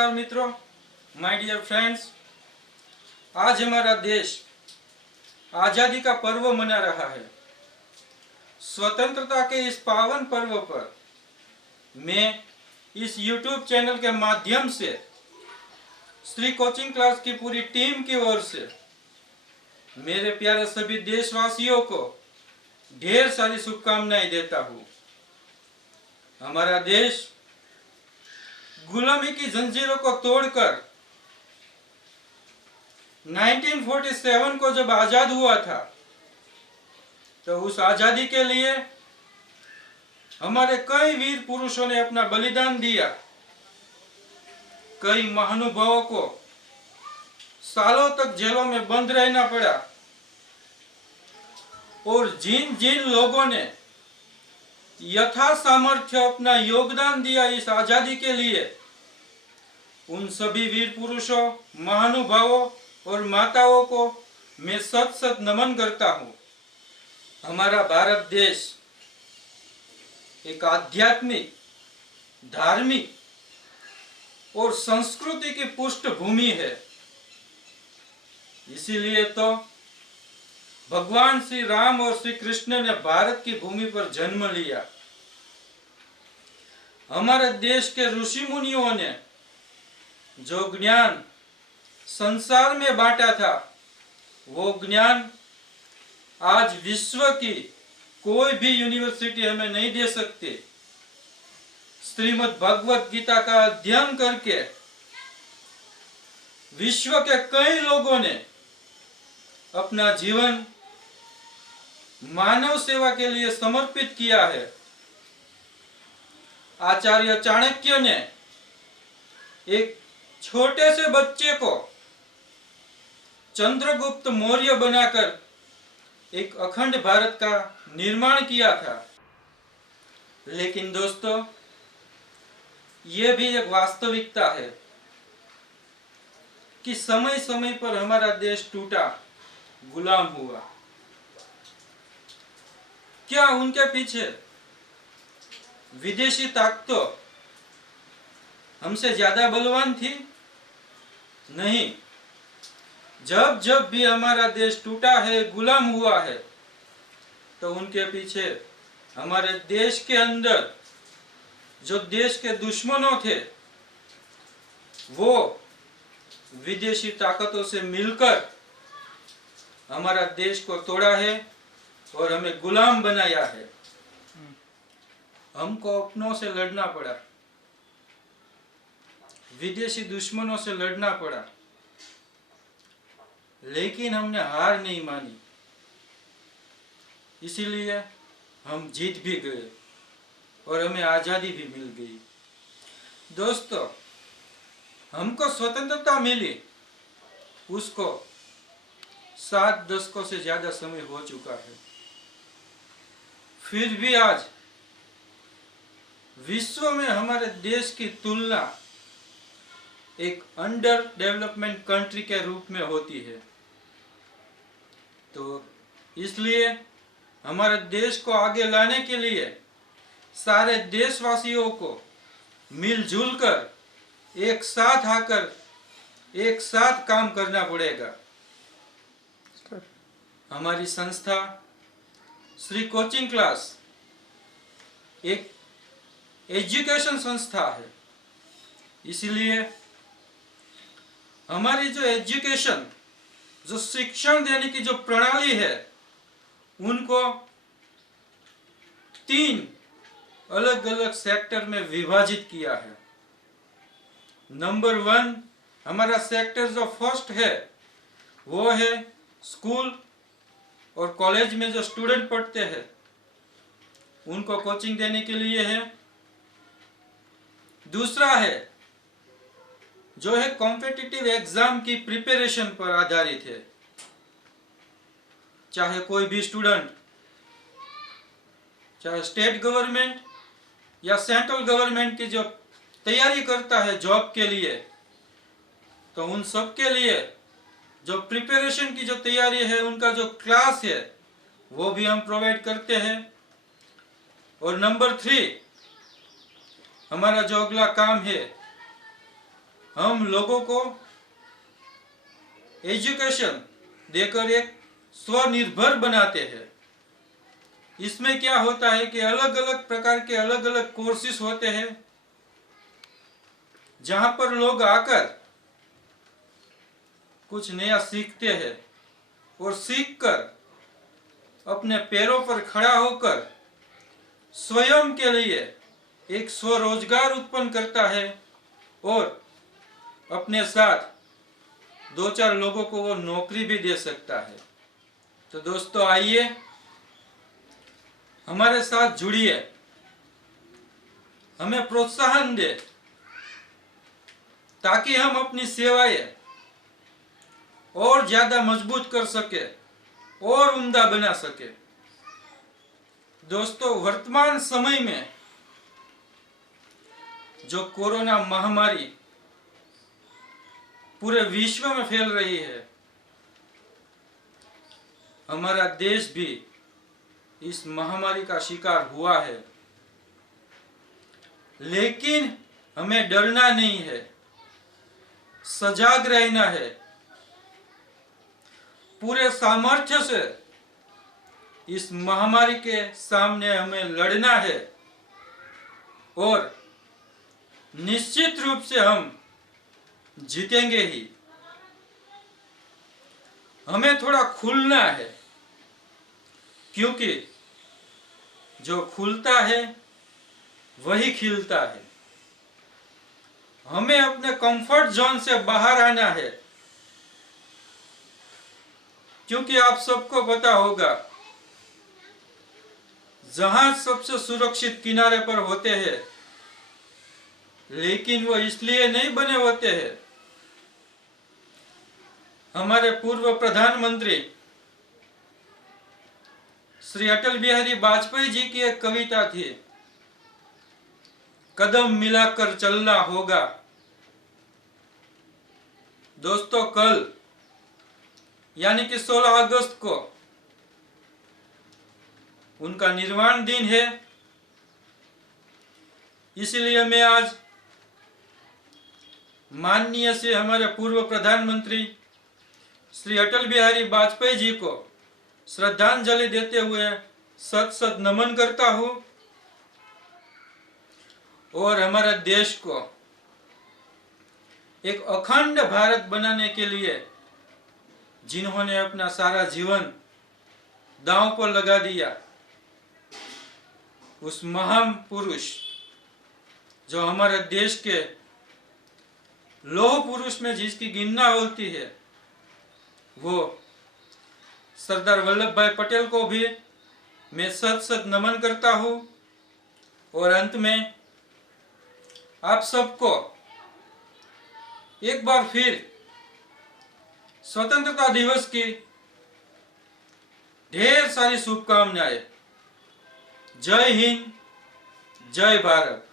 नमस्कार मित्रों, my dear friends. आज हमारा देश आज़ादी का पर्व मना रहा है। स्वतंत्रता के इस पावन पर्व पर मैं इस YouTube चैनल के माध्यम से श्री कोचिंग क्लास की पूरी टीम की ओर से मेरे प्यारे सभी देशवासियों को ढेर सारी शुभकामनाएं देता हूँ। हमारा देश गुलामी की जंजीरों को तोड़कर 1947 को जब आजाद हुआ था, तो उस आजादी के लिए हमारे कई वीर पुरुषों ने अपना बलिदान दिया। कई महानुभावों को सालों तक जेलों में बंद रहना पड़ा और जिन जिन लोगों ने यथा सामर्थ्य अपना योगदान दिया इस आजादी के लिए, उन सभी वीर पुरुषों, महानुभावों और माताओं को मैं सत सत नमन करता हूँ। हमारा भारत देश एक आध्यात्मिक, धार्मिक और संस्कृति की पृष्ठभूमि है। इसीलिए तो भगवान श्री राम और श्री कृष्ण ने भारत की भूमि पर जन्म लिया। हमारे देश के ऋषि मुनियों ने जो ज्ञान संसार में बांटा था, वो ज्ञान आज विश्व की कोई भी यूनिवर्सिटी हमें नहीं दे सकती। श्रीमद् भगवत गीता का अध्ययन करके विश्व के कई लोगों ने अपना जीवन मानव सेवा के लिए समर्पित किया है। आचार्य चाणक्य ने एक छोटे से बच्चे को चंद्रगुप्त मौर्य बनाकर एक अखंड भारत का निर्माण किया था। लेकिन दोस्तों, यह भी एक वास्तविकता है कि समय समय पर हमारा देश टूटा, गुलाम हुआ। क्या उनके पीछे विदेशी ताकतों हमसे ज्यादा बलवान थी? नहीं। जब जब भी हमारा देश टूटा है, गुलाम हुआ है, तो उनके पीछे हमारे देश के अंदर जो देश के दुश्मनों थे, वो विदेशी ताकतों से मिलकर हमारा देश को तोड़ा है और हमें गुलाम बनाया है। हमको अपनों से लड़ना पड़ा, विदेशी दुश्मनों से लड़ना पड़ा, लेकिन हमने हार नहीं मानी। इसीलिए हम जीत भी गए और हमें आजादी भी मिल गई। दोस्तों, हमको स्वतंत्रता मिली, उसको 7 दशकों से ज्यादा समय हो चुका है। फिर भी आज विश्व में हमारे देश की तुलना एक अंडर डेवलपमेंट कंट्री के रूप में होती है। तो इसलिए हमारे देश को आगे लाने के लिए सारे देशवासियों को मिलजुल कर एक साथ आकर एक साथ काम करना पड़ेगा। हमारी संस्था श्री कोचिंग क्लास एक एजुकेशन संस्था है। इसलिए हमारी जो एजुकेशन, जो शिक्षण देने की जो प्रणाली है, उनको 3 अलग अलग सेक्टर में विभाजित किया है। नंबर 1, हमारा सेक्टर जो फर्स्ट है, वो है स्कूल और कॉलेज में जो स्टूडेंट पढ़ते हैं, उनको कोचिंग देने के लिए है। दूसरा है जो है कॉम्पिटिटिव एग्जाम की प्रिपरेशन पर आधारित है। चाहे कोई भी स्टूडेंट, चाहे स्टेट गवर्नमेंट या सेंट्रल गवर्नमेंट की जो तैयारी करता है जॉब के लिए, तो उन सब के लिए जो प्रिपरेशन की जो तैयारी है, उनका जो क्लास है, वो भी हम प्रोवाइड करते हैं। और नंबर 3, हमारा जो अगला काम है हम लोगों को एजुकेशन देकर एक स्वनिर्भर बनाते हैं। इसमें क्या होता है कि अलग अलग प्रकार के अलग अलग कोर्सेस होते हैं, जहां पर लोग आकर कुछ नया सीखते हैं और सीखकर अपने पैरों पर खड़ा होकर स्वयं के लिए एक स्वरोजगार उत्पन्न करता है और अपने साथ 2-4 लोगों को वो नौकरी भी दे सकता है। तो दोस्तों आइए हमारे साथ जुड़िए, हमें प्रोत्साहन दे ताकि हम अपनी सेवाएं और ज्यादा मजबूत कर सके और उम्दा बना सके। दोस्तों वर्तमान समय में जो कोरोना महामारी पूरे विश्व में फैल रही है, हमारा देश भी इस महामारी का शिकार हुआ है, लेकिन हमें डरना नहीं है, सजग रहना है, पूरे सामर्थ्य से इस महामारी के सामने हमें लड़ना है और निश्चित रूप से हम जीतेंगे ही। हमें थोड़ा खुलना है, क्योंकि जो खुलता है वही खिलता है। हमें अपने कंफर्ट जोन से बाहर आना है, क्योंकि आप सबको पता होगा जहाज सबसे सुरक्षित किनारे पर होते हैं, लेकिन वो इसलिए नहीं बने होते हैं। हमारे पूर्व प्रधानमंत्री श्री अटल बिहारी वाजपेयी जी की एक कविता थी, कदम मिलाकर चलना होगा। दोस्तों कल यानी कि 16 अगस्त को उनका निर्वाण दिन है, इसलिए मैं आज माननीय से हमारे पूर्व प्रधानमंत्री श्री अटल बिहारी वाजपेयी जी को श्रद्धांजलि देते हुए सत सत नमन करता हूं और हमारे देश को एक अखंड भारत बनाने के लिए जिन्होंने अपना सारा जीवन दांव पर लगा दिया, उस महान पुरुष जो हमारे देश के लौह पुरुष में जिसकी गिनना होती है, वो सरदार वल्लभ भाई पटेल को भी मैं सत सत नमन करता हूं। और अंत में आप सबको एक बार फिर स्वतंत्रता दिवस की ढेर सारी शुभकामनाएं। जय हिंद, जय भारत।